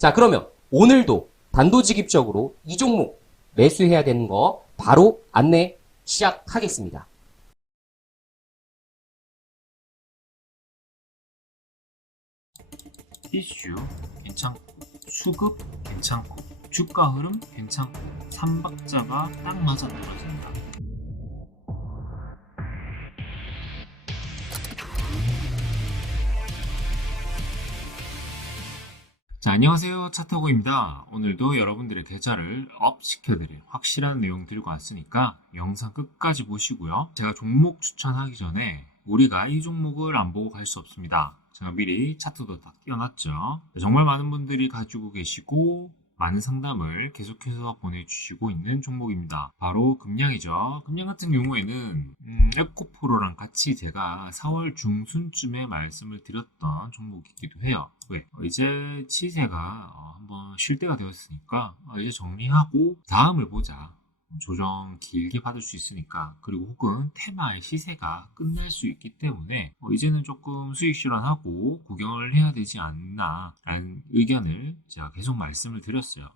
자 그러면 오늘도 단도직입적으로 이 종목 매수해야 되는 거 바로 안내 시작하겠습니다. 이슈 괜찮고 수급 괜찮고 주가 흐름 괜찮고 삼박자가 딱 맞아 떨어진다. 자, 안녕하세요. 차타고입니다. 오늘도 여러분들의 계좌를 업 시켜드릴 확실한 내용 들고 왔으니까 영상 끝까지 보시고요. 제가 종목 추천하기 전에 우리가 이 종목을 안 보고 갈 수 없습니다. 제가 미리 차트도 다 띄워놨죠. 정말 많은 분들이 가지고 계시고 많은 상담을 계속해서 보내주시고 있는 종목입니다. 바로 금양이죠. 금양 같은 경우에는 음, 에코프로랑 같이 제가 4월 중순쯤에 말씀을 드렸던 종목이기도 해요. 왜? 어, 이제 치세가 어, 한번 쉴 때가 되었으니까 어, 이제 정리하고 다음을 보자. 조정 길게 받을 수 있으니까 그리고 혹은 테마의 시세가 끝날 수 있기 때문에 어, 이제는 조금 수익 실현하고 구경을 해야 되지 않나 라는 의견을 제가 계속 말씀을 드렸어요.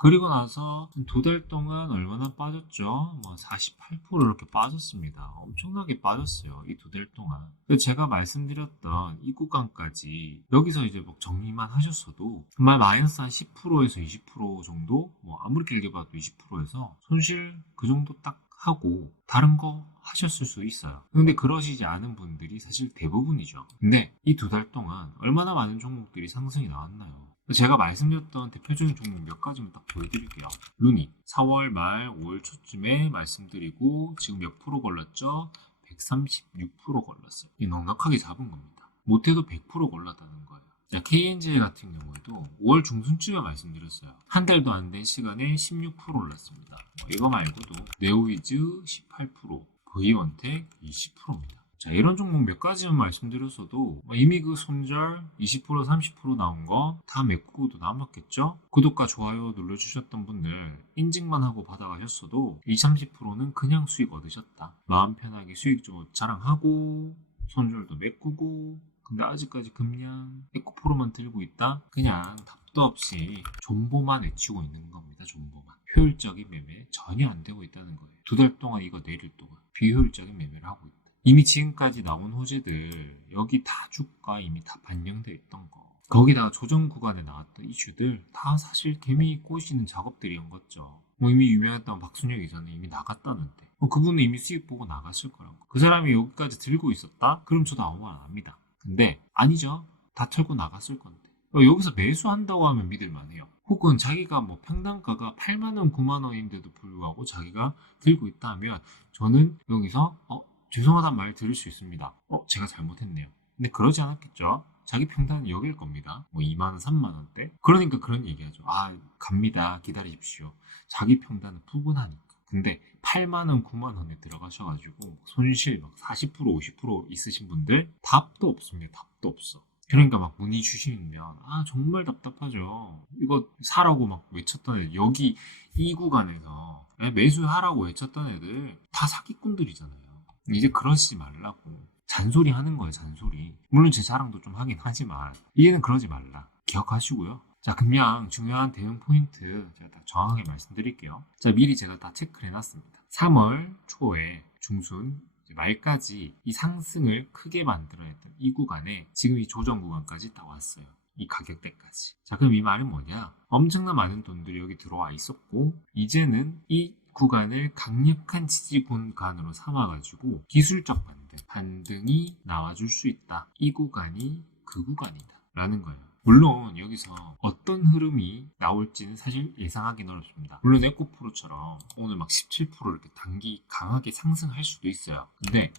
그리고 나서 두 달 동안 얼마나 빠졌죠? 뭐 48% 이렇게 빠졌습니다. 엄청나게 빠졌어요. 이 두 달 동안. 제가 말씀드렸던 이 구간까지 여기서 이제 뭐 정리만 하셨어도 정말 마이너스 한 10%에서 20% 정도 뭐 아무리 길게 봐도 20%에서 손실 그 정도 딱 하고 다른 거 하셨을 수 있어요. 근데 그러시지 않은 분들이 사실 대부분이죠. 근데 이 두 달 동안 얼마나 많은 종목들이 상승이 나왔나요? 제가 말씀드렸던 대표적인 종목 몇 가지만 딱 보여드릴게요. 루니 4월 말 5월 초쯤에 말씀드리고 지금 몇 프로 걸렸죠? 136% 걸렸어요. 이 넉넉하게 잡은 겁니다. 못해도 100% 걸렸다는 거예요. 자, KNJ 같은 경우에도 5월 중순쯤에 말씀드렸어요. 한 달도 안 된 시간에 16% 올랐습니다. 어, 이거 말고도 네오위즈 18%, V원텍 20%입니다. 자, 이런 종목 몇 가지만 말씀드렸어도 뭐 이미 그 손절 20% 30% 나온 거 다 메꾸고도 남았겠죠? 구독과 좋아요 눌러주셨던 분들 인증만 하고 받아가셨어도 20, 30%는 그냥 수익 얻으셨다. 마음 편하게 수익 좀 자랑하고 손절도 메꾸고 근데 아직까지 그냥 에코프로만 들고 있다? 그냥 답도 없이 존보만 외치고 있는 겁니다. 존보만. 효율적인 매매 전혀 안 되고 있다는 거예요. 두 달 동안 이거 내릴 동안 비효율적인 매매를 하고 있다. 이미 지금까지 나온 호재들 여기 다 주가 이미 다 반영돼 있던 거. 거기다가 조정 구간에 나왔던 이슈들 다 사실 개미 꼬시는 작업들이었 거죠. 뭐 이미 유명했던 박순혁 이전에 이미 나갔다는데 어, 그분은 이미 수익 보고 나갔을 거라고. 그 사람이 여기까지 들고 있었다? 그럼 저도 아무 말 안 합니다. 근데 아니죠. 다 털고 나갔을 건데. 어, 여기서 매수한다고 하면 믿을 만 해요. 혹은 자기가 뭐 평단가가 8만원, 9만원인데도 불구하고 자기가 들고 있다 하면 저는 여기서 어, 죄송하단 말 들을 수 있습니다. 어, 제가 잘못했네요. 근데 그러지 않았겠죠? 자기 평단은 여길 겁니다. 뭐 2만원, 3만원대? 그러니까 그런 얘기하죠. 아, 갑니다. 기다리십시오. 자기 평단은 부분하니까. 근데 8만원, 9만원에 들어가셔가지고 손실 막 40%, 50% 있으신 분들 답도 없습니다. 답도 없어. 그러니까 막 문의 주시면 아 정말 답답하죠. 이거 사라고 막 외쳤던 애들 여기 이 구간에서 매수하라고 외쳤던 애들 다 사기꾼들이잖아요. 이제 그러시지 말라고 잔소리 하는 거예요 잔소리. 물론 제 자랑도 좀 하긴 하지만 이해는 그러지 말라. 기억하시고요. 자, 그냥 중요한 대응 포인트 제가 딱 정확하게 말씀드릴게요. 자, 미리 제가 다 체크를 해놨습니다. 3월 초에 중순 말까지 이 상승을 크게 만들어냈던 이 구간에 지금 이 조정 구간까지 다 왔어요. 이 가격대까지. 자, 그럼 이 말은 뭐냐? 엄청난 많은 돈들이 여기 들어와 있었고, 이제는 이 구간을 강력한 지지 공간으로 삼아가지고 기술적 반등, 반등이 나와줄 수 있다. 이 구간이 그 구간이다. 라는 거예요. 물론 여기서 어떤 흐름이 나올지는 사실 예상하기는 어렵습니다. 물론 에코프로처럼 오늘 막 17% 이렇게 단기 강하게 상승할 수도 있어요. 근데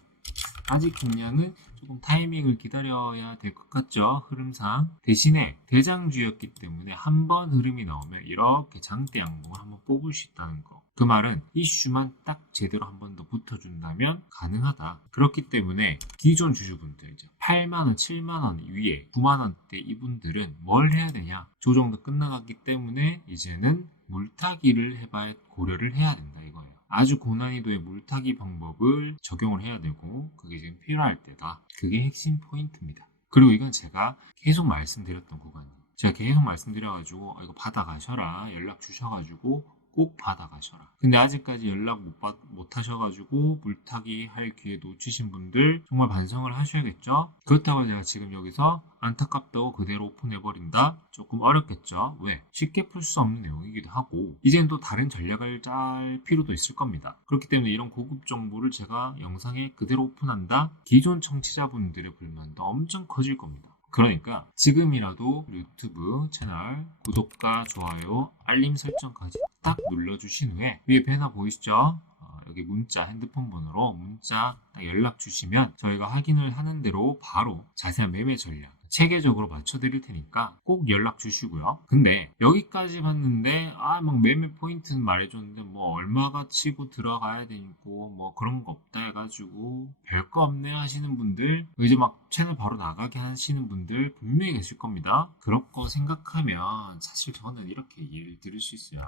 아직 그냥은 조금 타이밍을 기다려야 될 것 같죠? 흐름상. 대신에 대장주였기 때문에 한 번 흐름이 나오면 이렇게 장대 양봉을 한번 뽑을 수 있다는 거. 그 말은 이슈만 딱 제대로 한 번 더 붙어준다면 가능하다. 그렇기 때문에 기존 주주분들 이제 8만원 7만원 위에 9만원대 이분들은 뭘 해야 되냐? 조정도 끝나갔기 때문에 이제는 물타기를 해봐야 고려를 해야 된다 이거예요 아주 고난이도의 물타기 방법을 적용을 해야 되고 그게 지금 필요할 때다. 그게 핵심 포인트입니다. 그리고 이건 제가 계속 말씀드렸던 구간이에요. 제가 계속 말씀드려가지고 아, 이거 받아가셔라 연락 주셔가지고 꼭 받아가셔라. 근데 아직까지 연락 못, 받, 못 하셔가지고 물타기 할 기회 놓치신 분들 정말 반성을 하셔야겠죠? 그렇다고 제가 지금 여기서 안타깝다고 그대로 오픈해버린다? 조금 어렵겠죠? 왜? 쉽게 풀 수 없는 내용이기도 하고 이제는 또 다른 전략을 짤 필요도 있을 겁니다. 그렇기 때문에 이런 고급 정보를 제가 영상에 그대로 오픈한다? 기존 청취자분들의 불만도 엄청 커질 겁니다. 그러니까 지금이라도 유튜브 채널 구독과 좋아요, 알림 설정까지 딱 눌러주신 후에 위에 배너 보이시죠? 어, 여기 문자, 핸드폰 번호로 문자 딱 연락 주시면 저희가 확인을 하는 대로 바로 자세한 매매 전략 체계적으로 맞춰드릴 테니까 꼭 연락 주시고요. 근데 여기까지 봤는데 아 막 매매 포인트는 말해줬는데 뭐 얼마가 치고 들어가야 되고 뭐 그런 거 없다 해가지고 별거 없네 하시는 분들 이제 막 채널 바로 나가게 하시는 분들 분명히 계실 겁니다. 거 생각하면 사실 저는 이렇게 얘기를 드릴 수 있어요.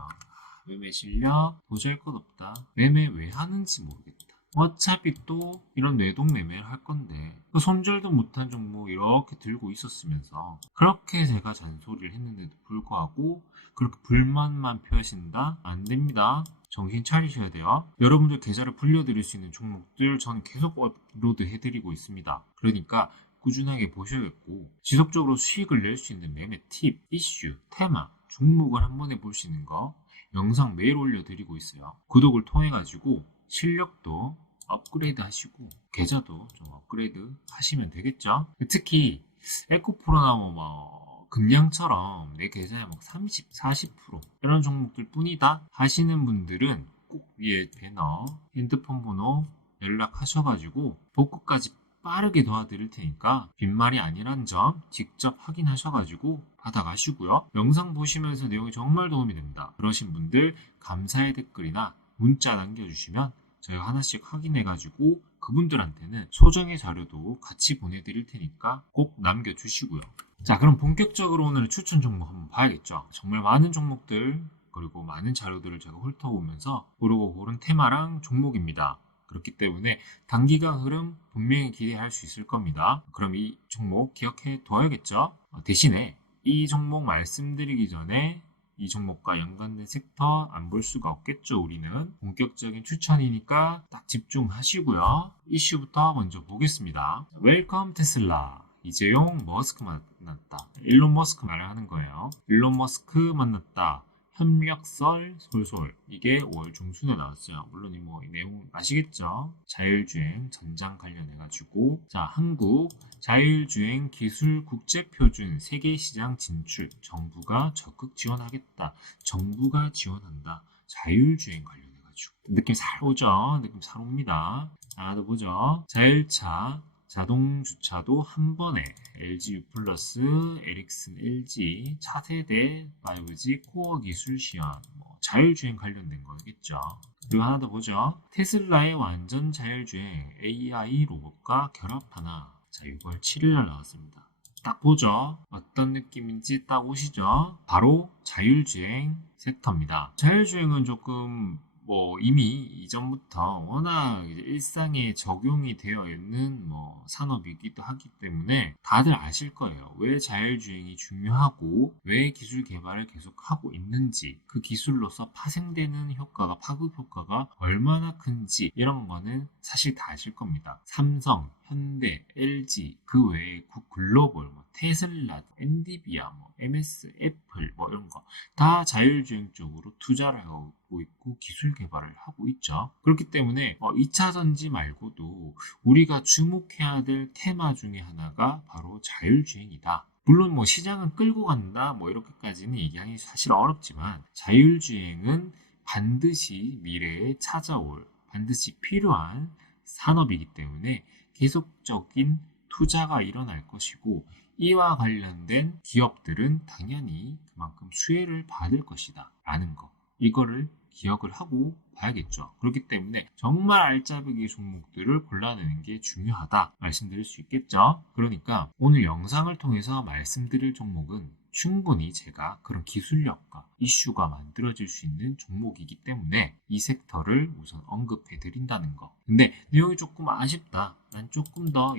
아, 매매 실력 보잘것없다. 매매 왜 하는지 모르겠다. 어차피 또 이런 뇌동 매매를 할 건데 그 손절도 못한 종목 이렇게 들고 있었으면서 그렇게 제가 잔소리를 했는데도 불구하고 그렇게 불만만 표하신다? 안 됩니다. 정신 차리셔야 돼요. 여러분들 계좌를 불려드릴 수 있는 종목들 저는 계속 업로드 해드리고 있습니다. 그러니까 꾸준하게 보셔야겠고 지속적으로 수익을 낼 수 있는 매매 팁, 이슈, 테마, 종목을 한 번에 볼 수 있는 거 영상 매일 올려드리고 있어요. 구독을 통해 가지고 실력도 업그레이드 하시고 계좌도 좀 업그레이드 하시면 되겠죠. 특히 에코프로나 뭐, 뭐 금양처럼 내 계좌에 막 30, 40% 이런 종목들 뿐이다 하시는 분들은 꼭 위에 배너 핸드폰 번호 연락하셔가지고 복구까지 빠르게 도와드릴 테니까 빈말이 아니란 점 직접 확인하셔가지고 받아가시고요. 영상 보시면서 내용이 정말 도움이 된다. 그러신 분들 감사의 댓글이나 문자 남겨주시면 저희가 하나씩 확인해가지고 그분들한테는 소정의 자료도 같이 보내드릴 테니까 꼭 남겨주시고요. 자, 그럼 본격적으로 오늘의 추천 종목 한번 봐야겠죠. 정말 많은 종목들 그리고 많은 자료들을 제가 훑어보면서 고르고 고른 테마랑 종목입니다. 그렇기 때문에 단기간 흐름 분명히 기대할 수 있을 겁니다. 그럼 이 종목 기억해 둬야겠죠? 어, 대신에 이 종목 말씀드리기 전에 이 종목과 연관된 섹터 안 볼 수가 없겠죠, 우리는. 본격적인 추천이니까 딱 집중하시고요. 이슈부터 먼저 보겠습니다. 웰컴 테슬라. 이재용 머스크 만났다. 일론 머스크 말을 하는 거예요. 일론 머스크 만났다. 협력설 솔솔 이게 5월 중순에 나왔어요. 물론 이뭐 내용 아시겠죠? 자율주행 전장 관련해 가지고 자 한국 자율주행 기술 국제표준 세계 시장 진출 정부가 적극 지원하겠다. 정부가 지원한다. 자율주행 관련해 가지고 느낌 잘 오죠? 느낌 잘 옵니다. 하나도 보죠. 자율차 자동 주차도 한 번에 LG U 플러스, 에릭슨 LG, 차세대 5G 코어 기술 시연, 뭐 자율주행 관련된 거겠죠. 그리고 하나 더 보죠. 테슬라의 완전 자율주행 AI 로봇과 결합하나. 자, 6월 7일 날 나왔습니다. 딱 보죠. 어떤 느낌인지 딱 오시죠. 바로 자율주행 섹터입니다. 자율주행은 조금 뭐 이미 이전부터 워낙 일상에 적용이 되어 있는 뭐 산업이기도 하기 때문에 다들 아실 거예요. 왜 자율주행이 중요하고 왜 기술 개발을 계속하고 있는지 그 기술로서 파생되는 효과가 파급 효과가 얼마나 큰지 이런 거는 사실 다 아실 겁니다. 삼성, 현대, LG 그 외에 구- 글로벌, 뭐 테슬라, 엔디비아, 뭐 MS, 애플 뭐 이런 거 다 자율주행 쪽으로 투자를 하고 있고 기술 개발을 하고 있죠. 그렇기 때문에 2차 전지 말고도 우리가 주목해야 될 테마 중에 하나가 바로 자율주행이다. 물론 뭐 시장은 끌고 간다 뭐 이렇게까지는 얘기하기 사실 어렵지만 자율주행은 반드시 미래에 찾아올 반드시 필요한 산업이기 때문에 계속적인 투자가 일어날 것이고 이와 관련된 기업들은 당연히 그만큼 수혜를 받을 것이다 라는 거 이거를 기억을 하고 봐야겠죠 그렇기 때문에 정말 알짜배기 종목들을 골라내는 게 중요하다 말씀드릴 수 있겠죠 그러니까 오늘 영상을 통해서 말씀드릴 종목은 충분히 제가 그런 기술력과 이슈가 만들어질 수 있는 종목이기 때문에 이 섹터를 우선 언급해 드린다는 거. 근데 내용이 조금 아쉽다. 난 조금 더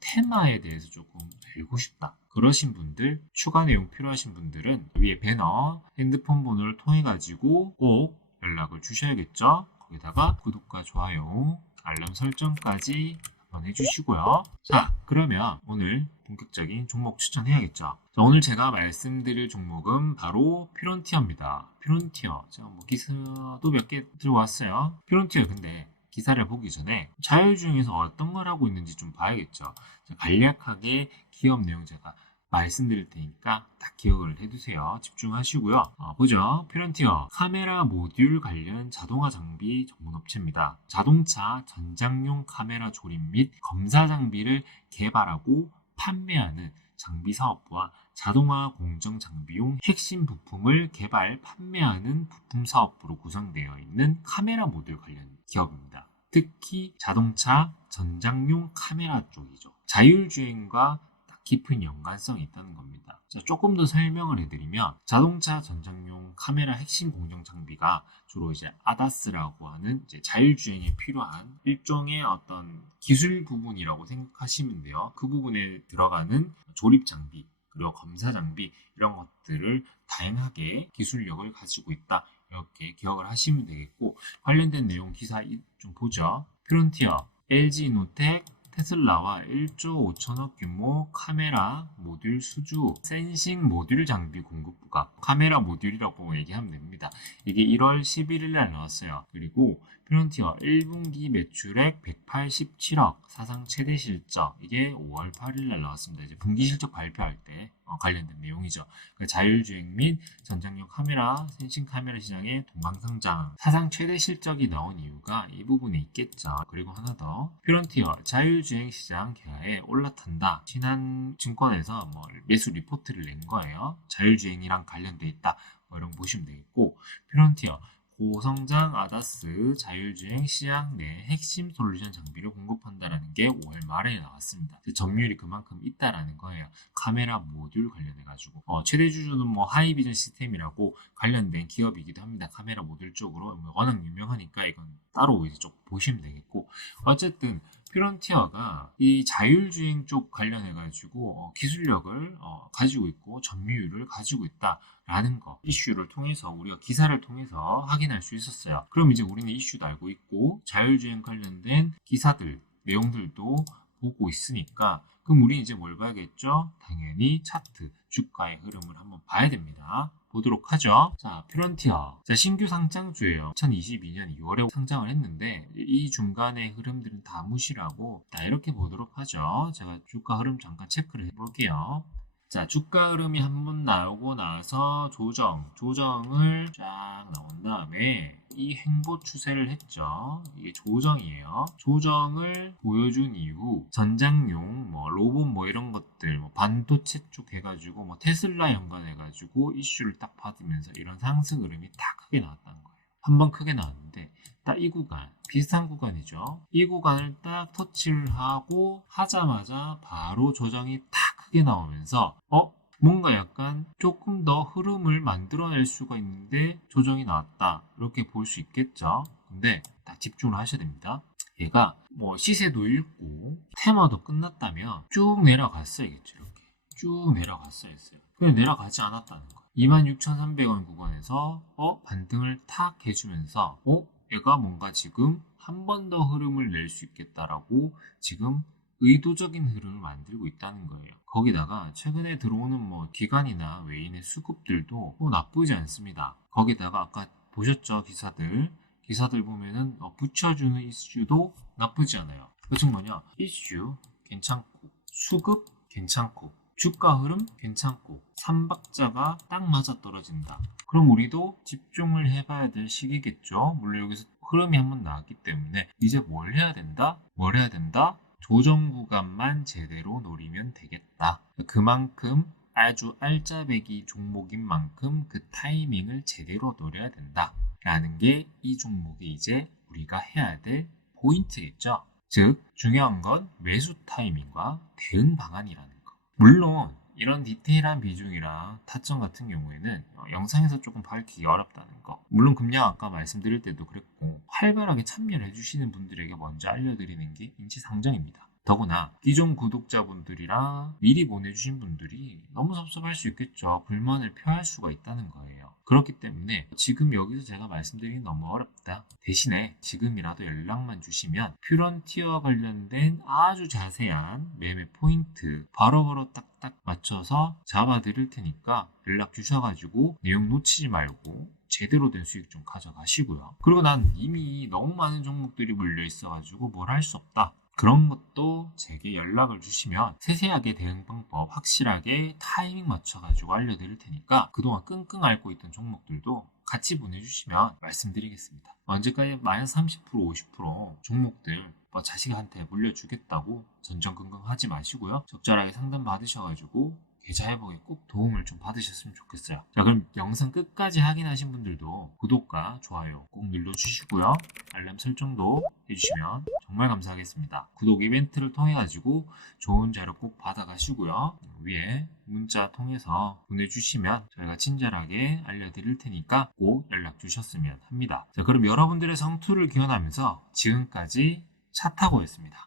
테마에 대해서 조금 알고 싶다. 그러신 분들, 추가 내용 필요하신 분들은 위에 배너, 핸드폰 번호를 통해 가지고 꼭 연락을 주셔야겠죠. 거기다가 구독과 좋아요, 알람 설정까지 한번 해주시고요. 자, 그러면 오늘 본격적인 종목 추천해야겠죠. 자, 오늘 제가 말씀드릴 종목은 바로 피론티어입니다. 피론티어. 제가 뭐 기사도 몇 개 들고 왔어요. 피론티어 근데 기사를 보기 전에 자율주행에서 어떤 걸 하고 있는지 좀 봐야겠죠. 자, 간략하게 기업 내용 제가 말씀드릴 테니까 딱 기억을 해두세요. 집중하시고요. 어, 보죠. 피런티어 카메라 모듈 관련 자동화 장비 전문 업체입니다. 자동차 전장용 카메라 조립 및 검사 장비를 개발하고 판매하는 장비 사업부와 자동화 공정 장비용 핵심 부품을 개발, 판매하는 부품 사업부로 구성되어 있는 카메라 모듈 관련 기업입니다. 특히 자동차 전장용 카메라 쪽이죠. 자율주행과 딱 깊은 연관성이 있다는 겁니다. 자, 조금 더 설명을 해드리면 자동차 전장용 카메라 핵심 공정 장비가 주로 이제 아다스라고 하는 이제 자율주행에 필요한 일종의 어떤 기술 부분이라고 생각하시면 돼요. 그 부분에 들어가는 조립 장비 그리고 검사 장비 이런 것들을 다양하게 기술력을 가지고 있다. 이렇게 기억을 하시면 되겠고 관련된 내용 기사 이- 좀 보죠. 프론티어, LG 이노텍, 테슬라와 1조 5천억 규모 카메라 모듈 수주 센싱 모듈 장비 공급부가 카메라 모듈이라고 얘기하면 됩니다. 이게 1월 11일 날 나왔어요. 그리고 프론티어 1분기 매출액 187억 사상 최대 실적 이게 5월 8일 날 나왔습니다. 이제 분기 실적 발표할 때 어, 관련된 내용이죠. 그 자율주행 및 전장용 카메라, 센싱 카메라 시장의 동방성장 사상 최대 실적이 나온 이유가 이 부분에 있겠죠. 그리고 하나 더 프론티어 자율주행 시장 개화에 올라탄다. 신한증권에서 뭐 매수 리포트를 낸 거예요. 자율주행이랑 관련돼 있다. 뭐 이런 거 보시면 되겠고 프론티어 고성장 아다스 자율주행 시장 내 핵심 솔루션 장비를 공급한다라는 게 5월 말에 나왔습니다. 점유율이 그만큼 있다라는 거예요. 카메라 모듈 관련해 가지고 어, 최대 주주는 뭐 하이비전 시스템이라고 관련된 기업이기도 합니다. 카메라 모듈 쪽으로 뭐 워낙 유명하니까 이건 따로 이제 좀 보시면 되겠고 어쨌든 피런티어가 이 자율주행 쪽 관련해 가지고 어, 기술력을 어, 가지고 있고 점유율을 가지고 있다라는 거 이슈를 통해서 우리가 기사를 통해서 확인할 수 있었어요. 그럼 이제 우리는 이슈도 알고 있고 자율주행 관련된 기사들 내용들도 보고 있으니까 그럼 우리 이제 뭘 봐야겠죠? 당연히 차트, 주가의 흐름을 한번 봐야 됩니다. 보도록 하죠. 자, 피런티어. 자, 신규 상장주예요. 2022년 2월에 상장을 했는데 이 중간의 흐름들은 다 무시라고 자, 이렇게 보도록 하죠. 제가 주가 흐름 잠깐 체크를 해볼게요. 자, 주가 흐름이 한번 나오고 나서 조정, 조정을 쫙 나온 다음에 이 행보 추세를 했죠. 이게 조정이에요. 조정을 보여준 이후 전장용, 뭐 로봇 뭐 이런 것들, 뭐 반도체 쪽 해가지고 뭐 테슬라 연관해가지고 이슈를 딱 받으면서 이런 상승 흐름이 딱 크게 나왔다는 거예요. 한번 크게 나왔는데 딱 이 구간 비슷한 구간이죠. 이 구간을 딱 터치를 하고 하자마자 바로 조정이 딱 크게 나오면서 어 뭔가 약간 조금 더 흐름을 만들어낼 수가 있는데 조정이 나왔다 이렇게 볼 수 있겠죠. 근데 딱 집중을 하셔야 됩니다. 얘가 뭐 시세도 읽고 테마도 끝났다면 쭉 내려갔어야겠죠. 이렇게 쭉 내려갔어야 했어요. 그냥 내려가지 않았다는 거예요. 26,300원 구간에서 어 반등을 탁 해주면서 어 얘가 뭔가 지금 한 번 더 흐름을 낼 수 있겠다라고 지금 의도적인 흐름을 만들고 있다는 거예요. 거기다가 최근에 들어오는 뭐 기관이나 외인의 수급들도 뭐 나쁘지 않습니다. 거기다가 아까 보셨죠 기사들 기사들 보면은 어, 붙여주는 이슈도 나쁘지 않아요. 그즉 뭐냐 이슈 괜찮고 수급 괜찮고 주가 흐름 괜찮고 삼박자가 딱 맞아 떨어진다. 그럼 우리도 집중을 해봐야 될 시기겠죠. 물론 여기서 흐름이 한번 나왔기 때문에 이제 뭘 해야 된다? 뭘 해야 된다? 조정 구간만 제대로 노리면 되겠다. 그만큼 아주 알짜배기 종목인 만큼 그 타이밍을 제대로 노려야 된다. 라는 게 이 종목이 이제 우리가 해야 될 포인트겠죠. 즉, 중요한 건 매수 타이밍과 대응 방안이라는 거. 물론, 이런 디테일한 비중이랑 타점 같은 경우에는 어, 영상에서 조금 밝히기 어렵다는 거. 물론 금량 아까 말씀드릴 때도 그랬고 활발하게 참여를 해주시는 분들에게 먼저 알려드리는 게 인지상정입니다. 더구나 기존 구독자분들이랑 미리 보내주신 분들이 너무 섭섭할 수 있겠죠. 불만을 표할 수가 있다는 거예요. 그렇기 때문에 지금 여기서 제가 말씀드리기 너무 어렵다. 대신에 지금이라도 연락만 주시면 퓨런티어와 관련된 아주 자세한 매매 포인트 바로바로 딱딱 맞춰서 잡아드릴 테니까 연락 주셔가지고 내용 놓치지 말고 제대로 된 수익 좀 가져가시고요. 그리고 난 이미 너무 많은 종목들이 몰려 있어가지고 뭘 할 수 없다. 그런 것도 제게 연락을 주시면 세세하게 대응 방법 확실하게 타이밍 맞춰가지고 알려드릴 테니까 그동안 끙끙 앓고 있던 종목들도 같이 보내주시면 말씀드리겠습니다. 언제까지 마이너스 30% 50% 종목들 뭐 자식한테 물려주겠다고 전전긍긍 하지 마시고요. 적절하게 상담 받으셔가지고 계좌 회복에 꼭 도움을 좀 받으셨으면 좋겠어요. 자, 그럼 영상 끝까지 확인하신 분들도 구독과 좋아요 꼭 눌러주시고요. 알람 설정도 해주시면 정말 감사하겠습니다. 구독 이벤트를 통해 가지고 좋은 자료 꼭 받아가시고요. 위에 문자 통해서 보내주시면 저희가 친절하게 알려드릴 테니까 꼭 연락 주셨으면 합니다. 자, 그럼 여러분들의 성투를 기원하면서 지금까지 차 타고였습니다.